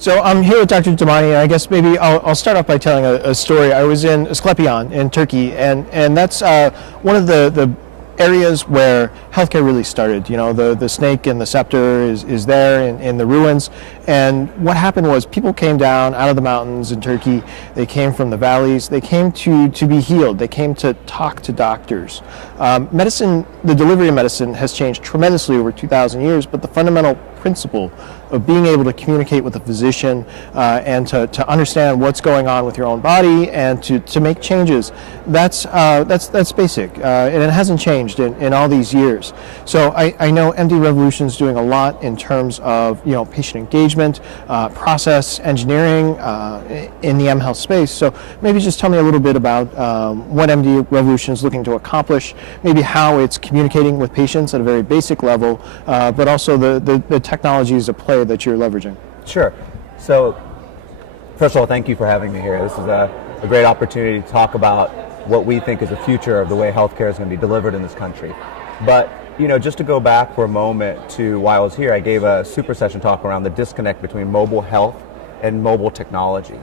So I'm here with Dr. Damani, and I guess maybe I'll start off by telling a story. I was in Asclepion in Turkey, and that's one of the areas where healthcare really started. You know, the snake and the scepter is there in the ruins. And what happened was people came down out of the mountains in Turkey. They came from the valleys. They came to be healed. They came to talk to doctors. Medicine, the delivery of medicine has changed tremendously over 2,000 years, but the fundamental principle of being able to communicate with a physician and to understand what's going on with your own body and to make changes, that's basic, and it hasn't changed in all these years. So I know MD Revolution is doing a lot in terms of patient engagement, process engineering in the mHealth space. So maybe just tell me a little bit about what MD Revolution is looking to accomplish, maybe how it's communicating with patients at a very basic level, but also the technologies at play that you're leveraging. Sure. So, first of all, thank you for having me here. This is a great opportunity to talk about what we think is the future of the way healthcare is going to be delivered in this country. But, just to go back for a moment to why I was here, I gave a super session talk around the disconnect between mobile health and mobile technology.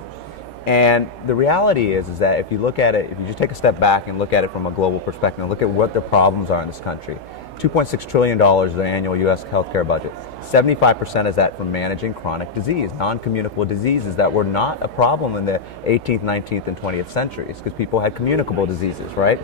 And the reality is that if you look at it, if you just take a step back and look at it from a global perspective and look at what the problems are in this country, $2.6 trillion is the annual U.S. healthcare budget. 75% is that from managing chronic disease, non-communicable diseases that were not a problem in the 18th, 19th, and 20th centuries because people had communicable diseases, right?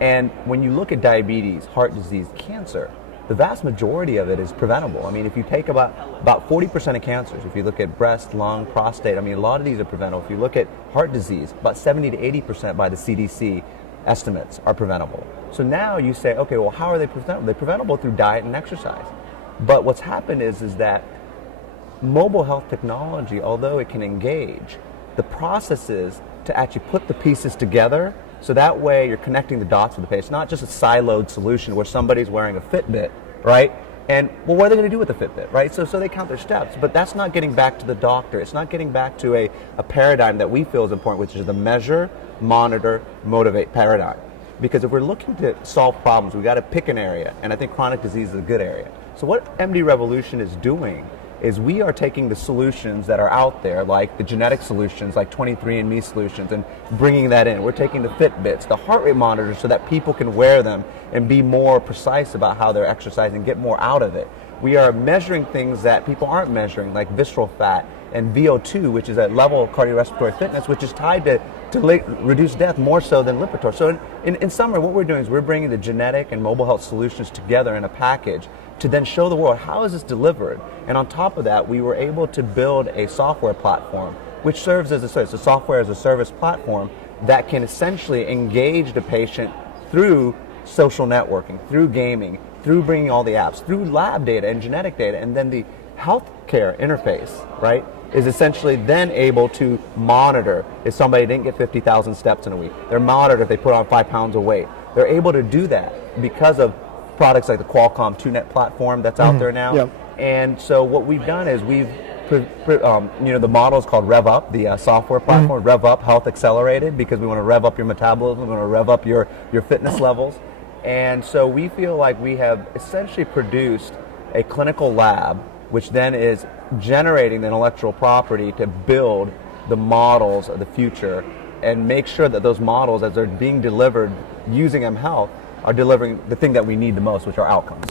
And when you look at diabetes, heart disease, cancer, the vast majority of it is preventable. I mean, if you take about 40% of cancers, if you look at breast, lung, prostate, I mean, a lot of these are preventable. If you look at heart disease, about 70 to 80% by the CDC estimates are preventable. So now you say, okay, well, how are they preventable? They're preventable through diet and exercise. But what's happened is that mobile health technology, although it can engage, the process is to actually put the pieces together so that way you're connecting the dots with the patient. It's not just a siloed solution where somebody's wearing a Fitbit, right? And, well, what are they going to do with the Fitbit, right? So they count their steps, but that's not getting back to the doctor. It's not getting back to a paradigm that we feel is important, which is the measure, monitor, motivate paradigm. Because if we're looking to solve problems, we've got to pick an area, and I think chronic disease is a good area. So what MD Revolution is doing is we are taking the solutions that are out there, like the genetic solutions, like 23andMe solutions, and bringing that in. We're taking the Fitbits, the heart rate monitors, so that people can wear them and be more precise about how they're exercising, get more out of it. We are measuring things that people aren't measuring, like visceral fat and VO2, which is a level of cardiorespiratory fitness, which is tied to reduce death more so than Lipitor. So in summary, what we're doing is we're bringing the genetic and mobile health solutions together in a package to then show the world how is this delivered. And on top of that, we were able to build a software platform which serves as a service, a software as a service platform that can essentially engage the patient through social networking, through gaming, through bringing all the apps, through lab data and genetic data, and then the healthcare interface, right, is essentially then able to monitor if somebody didn't get 50,000 steps in a week. They're monitored if they put on 5 pounds of weight. They're able to do that because of products like the Qualcomm 2Net platform that's out there now. Yep. And so what we've done is we've, the model is called Rev Up, the software platform, Rev Up Health Accelerated, because we want to rev up your metabolism, we want to rev up your fitness levels. And so we feel like we have essentially produced a clinical lab, which then is generating the intellectual property to build the models of the future and make sure that those models, as they're being delivered using mHealth, are delivering the thing that we need the most, which are outcomes.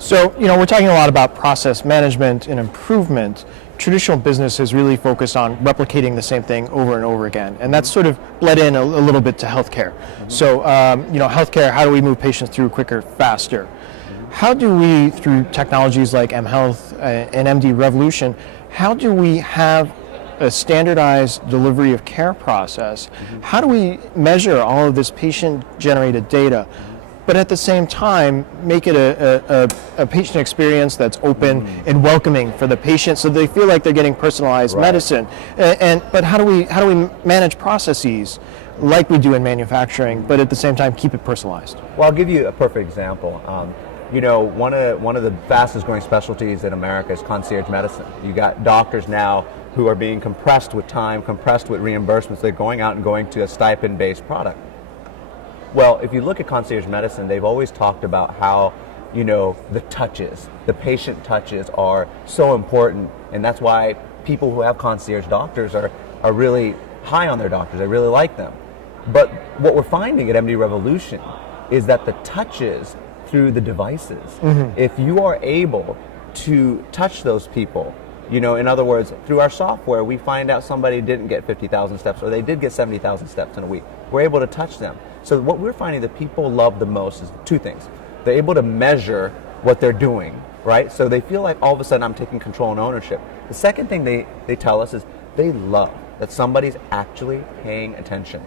So, we're talking a lot about process management and improvement. Traditional business is really focused on replicating the same thing over and over again, and that's sort of bled in a little bit to healthcare. So, healthcare, how do we move patients through quicker, faster? How do we, through technologies like mHealth and MD Revolution, how do we have a standardized delivery of care process? How do we measure all of this patient-generated data, but at the same time make it a patient experience that's open and welcoming for the patient, so they feel like they're getting personalized medicine? But how do we manage processes like we do in manufacturing, but at the same time keep it personalized? Well, I'll give you a perfect example. One of the fastest growing specialties in America is concierge medicine. You got doctors now who are being compressed with time, compressed with reimbursements. They're going out and going to a stipend-based product. Well, if you look at concierge medicine, they've always talked about how, the touches, the patient touches are so important, and that's why people who have concierge doctors are really high on their doctors. They really like them. But what we're finding at MD Revolution is that the touches through the devices, if you are able to touch those people, in other words, through our software, we find out somebody didn't get 50,000 steps or they did get 70,000 steps in a week. We're able to touch them. So what we're finding that people love the most is two things. They're able to measure what they're doing, right? So they feel like all of a sudden I'm taking control and ownership. The second thing they tell us is they love that somebody's actually paying attention.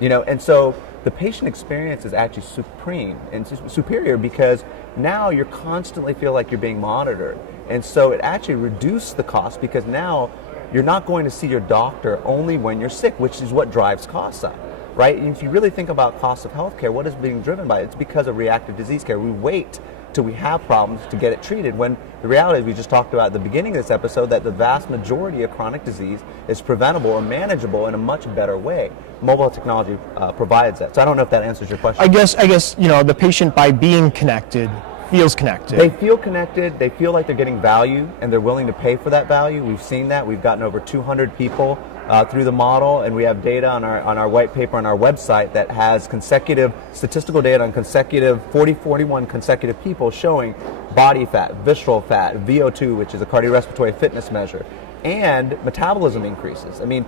And so the patient experience is actually supreme and superior because now you constantly feel like you're being monitored. And so it actually reduces the cost because now you're not going to see your doctor only when you're sick, which is what drives costs up, right? And if you really think about costs of healthcare, what is being driven by it? It's because of reactive disease care. We wait till we have problems to get it treated, when the reality is, we just talked about at the beginning of this episode, that the vast majority of chronic disease is preventable or manageable in a much better way. Mobile technology provides that. So I don't know if that answers your question. I guess the patient, by being connected, feels connected. They feel connected, they feel like they're getting value, and they're willing to pay for that value. We've seen that. We've gotten over 200 people through the model, and we have data on our white paper on our website that has consecutive statistical data on 41 consecutive people showing body fat, visceral fat, VO2, which is a cardiorespiratory fitness measure, and metabolism increases. I mean,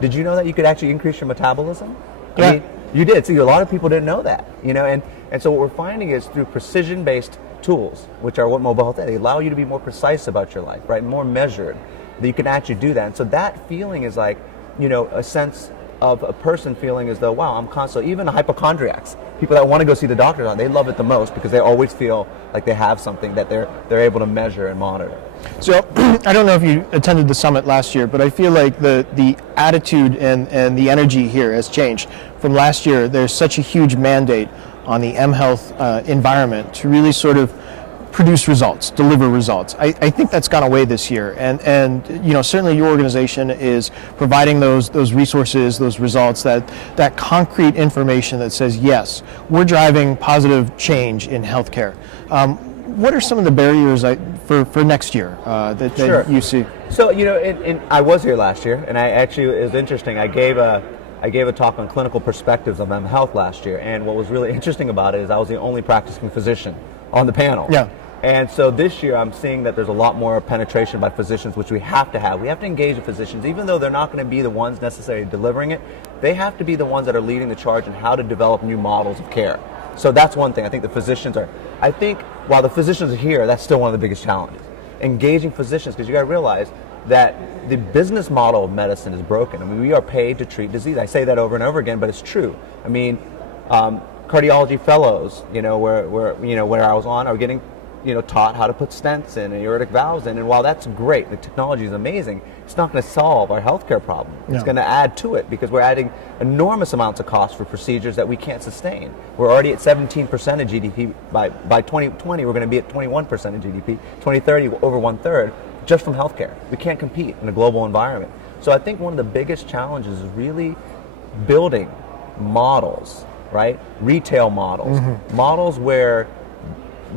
did you know that you could actually increase your metabolism? Yeah. I mean, you did. See, a lot of people didn't know that, and so what we're finding is through precision-based tools, which are what mobile health is, they allow you to be more precise about your life, right? More measured, that you can actually do that. And so that feeling is like, a sense of a person feeling as though, wow, I'm constantly, even the hypochondriacs, people that want to go see the doctor, they love it the most because they always feel like they have something that they're able to measure and monitor. So I don't know if you attended the summit last year, but I feel like the attitude and the energy here has changed. From last year, there's such a huge mandate on the mHealth environment to really sort of produce results, deliver results. I think that's gone away this year, and certainly your organization is providing those resources, those results, that concrete information that says, yes, we're driving positive change in healthcare. What are some of the barriers for next year that Sure. you see? So I was here last year, and it was interesting. I gave a talk on clinical perspectives of mHealth last year, and what was really interesting about it is I was the only practicing physician on the panel. Yeah. And so this year I'm seeing that there's a lot more penetration by physicians, which we have to have. We have to engage the physicians, even though they're not going to be the ones necessarily delivering it. They have to be the ones that are leading the charge in how to develop new models of care. So that's one thing. I think the physicians are, while the physicians are here, that's still one of the biggest challenges. Engaging physicians, because you got to realize that the business model of medicine is broken. I mean, we are paid to treat disease. I say that over and over again, but it's true. I mean, cardiology fellows, where I was on, are getting taught how to put stents in and aortic valves in, and while that's great, the technology is amazing, it's not going to solve our healthcare problem. It's going to add to it because we're adding enormous amounts of cost for procedures that we can't sustain. We're already at 17% of GDP. By 2020, we're going to be at 21% of GDP. 2030, over 1/3, just from healthcare. We can't compete in a global environment. So I think one of the biggest challenges is really building models, right? Retail models. Models where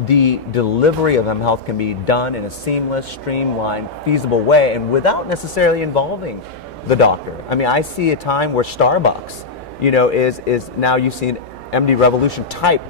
the delivery of mHealth can be done in a seamless, streamlined, feasible way and without necessarily involving the doctor. I mean, I see a time where Starbucks, is now you see an MD Revolution type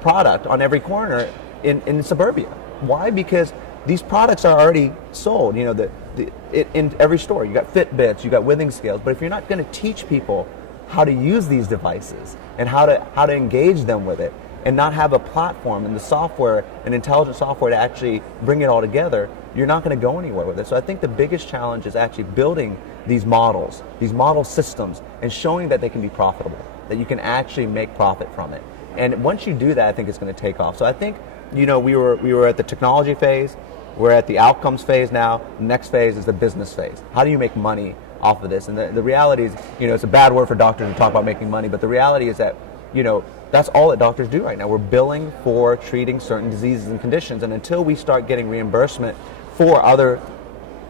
product on every corner in suburbia. Why? Because these products are already sold, in every store. You got Fitbits, you got Withing scales, but if you're not going to teach people how to use these devices and how to engage them with it, and not have a platform and the software, an intelligent software to actually bring it all together, you're not going to go anywhere with it. So I think the biggest challenge is actually building these model systems, and showing that they can be profitable, that you can actually make profit from it. And once you do that, I think it's going to take off. So I think, we were at the technology phase, we're at the outcomes phase now. The next phase is the business phase. How do you make money off of this? And the reality is, it's a bad word for doctors to talk about making money, but the reality is that, that's all that doctors do right now. We're billing for treating certain diseases and conditions, and until we start getting reimbursement for other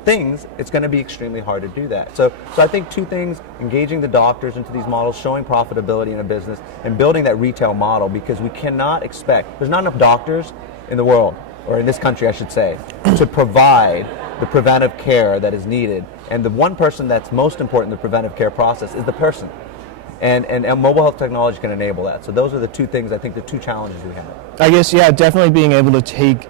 things, it's going to be extremely hard to do that. So I think two things: engaging the doctors into these models, showing profitability in a business, and building that retail model, because we cannot expect, there's not enough doctors in the world, or in this country I should say, to provide the preventive care that is needed. And the one person that's most important in the preventive care process is the person. And mobile health technology can enable that. So those are the two things, I think, the two challenges we have. I guess, yeah, definitely being able to take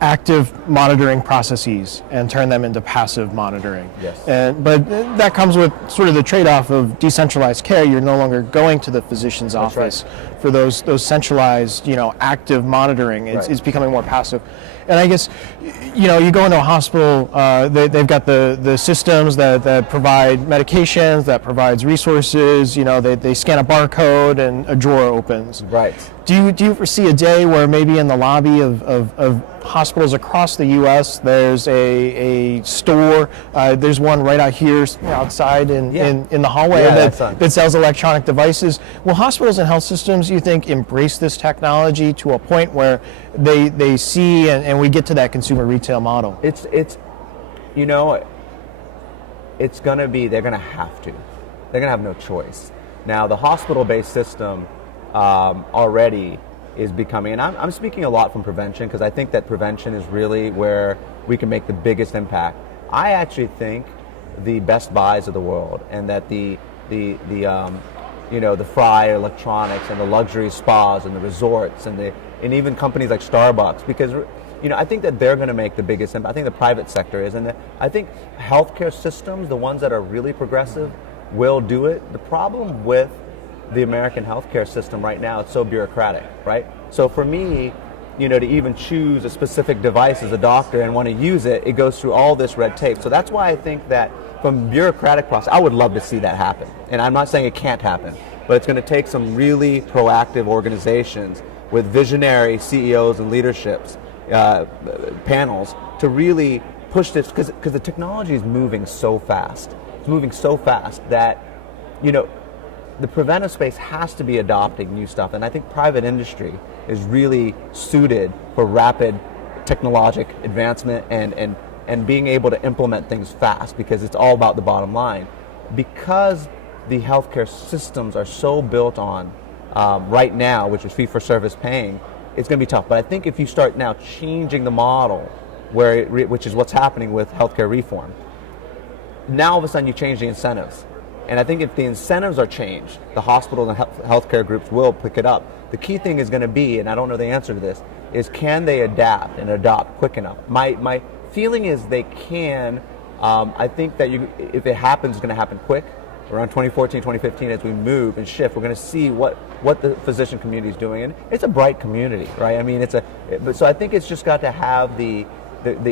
active monitoring processes and turn them into passive monitoring. Yes. But that comes with sort of the trade-off of decentralized care. You're no longer going to the physician's office for those centralized, active monitoring. It's becoming more passive. And I guess, you go into a hospital, they've got the systems that provide medications, that provides resources. They scan a barcode and a drawer opens. Right. Do you foresee a day where maybe in the lobby of hospitals across the U.S. there's a store? There's one right out here outside in the hallway that sells electronic devices. Will hospitals and health systems, you think, embrace this technology to a point where they see and we get to that consumer retail model? It's going to be, they're going to have to. They're going to have no choice. Now, the hospital-based system already is becoming, and I'm speaking a lot from prevention because I think that prevention is really where we can make the biggest impact. I actually think the Best Buys of the world and that the Fry Electronics and the luxury spas and the resorts and even companies like Starbucks, because I think that they're going to make the biggest impact. I think the private sector is, and I think healthcare systems, the ones that are really progressive, will do it. The problem with the American healthcare system right now, it's so bureaucratic, right? So for me, to even choose a specific device as a doctor and want to use it, it goes through all this red tape. So that's why I think that from bureaucratic process, I would love to see that happen. And I'm not saying it can't happen, but it's going to take some really proactive organizations with visionary CEOs and leaderships, panels, to really push this, because the technology is moving so fast. It's moving so fast that, the preventive space has to be adopting new stuff, and I think private industry is really suited for rapid technologic advancement and being able to implement things fast, because it's all about the bottom line. Because the healthcare systems are so built on right now, which is fee-for-service paying, it's going to be tough. But I think if you start now changing the model, which is what's happening with healthcare reform, now all of a sudden you change the incentives. And I think if the incentives are changed, the hospital and healthcare groups will pick it up. The key thing is going to be, and I don't know the answer to this, is can they adapt and adopt quick enough? My feeling is they can. I think that if it happens, it's going to happen quick. Around 2014, 2015, as we move and shift, we're going to see what the physician community is doing. And it's a bright community, right? I mean, so I think it's just got to have the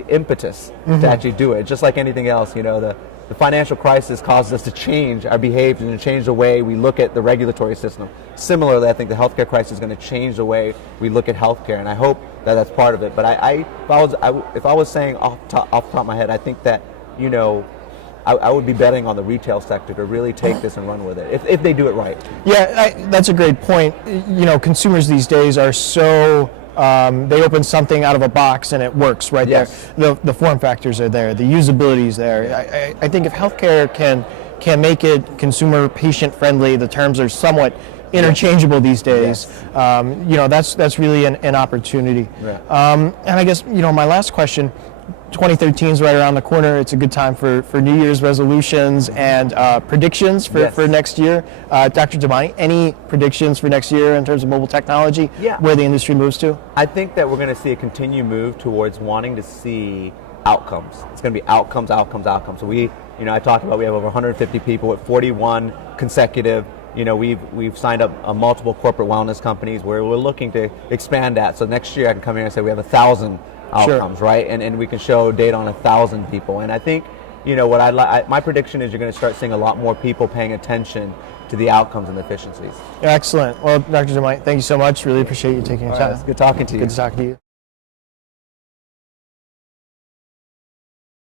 impetus to actually do it. Just like anything else, the financial crisis causes us to change our behavior and to change the way we look at the regulatory system. Similarly, I think the healthcare crisis is going to change the way we look at healthcare, and I hope that that's part of it. But if I was saying off the top of my head, I think that I would be betting on the retail sector to really take this and run with it if they do it right. Yeah, that's a great point. Consumers these days are so. They open something out of a box and it works right there. The form factors are there, the usability is there. I think if healthcare can make it consumer patient friendly, the terms are somewhat interchangeable these days. That's really an opportunity. And I guess my last question. 2013 is right around the corner. It's a good time for New Year's resolutions and predictions for next year. Dr. Damani, any predictions for next year in terms of mobile technology, where the industry moves to? I think that we're going to see a continued move towards wanting to see outcomes. It's going to be outcomes. So I talked about we have over 150 people with 41 consecutive. We've signed up multiple corporate wellness companies where we're looking to expand that. So next year I can come here and say we have 1,000 outcomes, right? And we can show data on 1,000 people. And I think, my prediction is you're going to start seeing a lot more people paying attention to the outcomes and efficiencies. Excellent. Well, Dr. Damani, thank you so much. Really appreciate you taking your time. It's good talking to you. Good to talk to you.